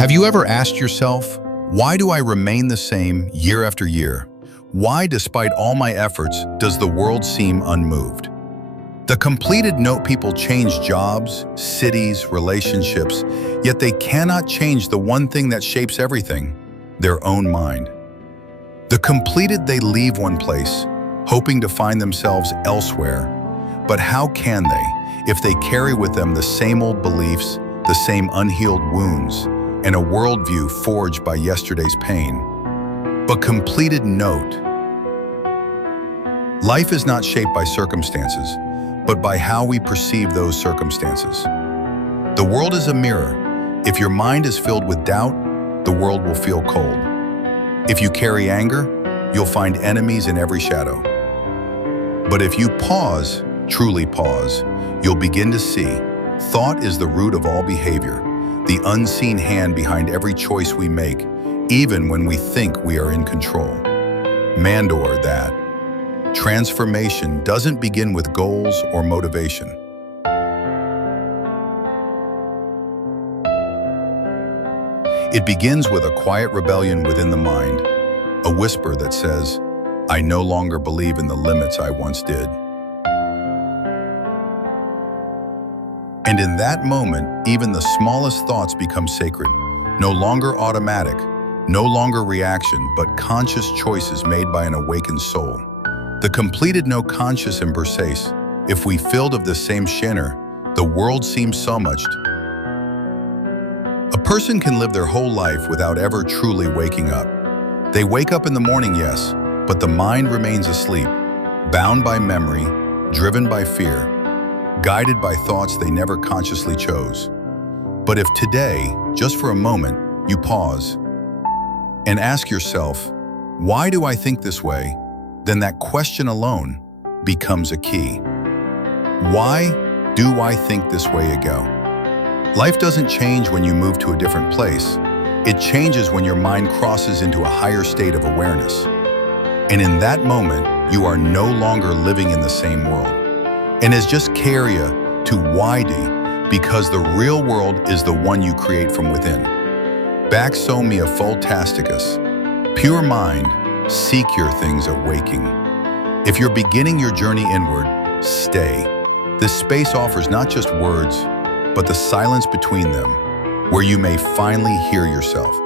Have you ever asked yourself, why do I remain the same year after year? Why, despite all my efforts, does the world seem unmoved? The completed note people change jobs, cities, relationships, yet they cannot change the one thing that shapes everything, their own mind. The completed they leave one place, hoping to find themselves elsewhere. But how can they, if they carry with them the same old beliefs, the same unhealed wounds, and a worldview forged by yesterday's pain? But completed note. Life is not shaped by circumstances, but by how we perceive those circumstances. The world is a mirror. If your mind is filled with doubt, the world will feel cold. If you carry anger, you'll find enemies in every shadow. But if you pause, truly pause, you'll begin to see thought is the root of all behavior, the unseen hand behind every choice we make, even when we think we are in control. Mandor that. Transformation doesn't begin with goals or motivation. It begins with a quiet rebellion within the mind, a whisper that says, I no longer believe in the limits I once did. And in that moment, even the smallest thoughts become sacred, no longer automatic, no longer reaction, but conscious choices made by an awakened soul. The completed no conscious embrace. If we filled of the same shinner, the world seems so much. A person can live their whole life without ever truly waking up. They wake up in the morning, yes, but the mind remains asleep, bound by memory, driven by fear, guided by thoughts they never consciously chose. But if today, just for a moment, you pause and ask yourself, why do I think this way? Then that question alone becomes a key. Why do I think this way ago? Life doesn't change when you move to a different place. It changes when your mind crosses into a higher state of awareness. And in that moment, you are no longer living in the same world. And is just Carria to YD, because the real world is the one you create from within. Baxomia Fultasticus, pure mind, seek your things awaking. If you're beginning your journey inward, stay. This space offers not just words, but the silence between them, where you may finally hear yourself.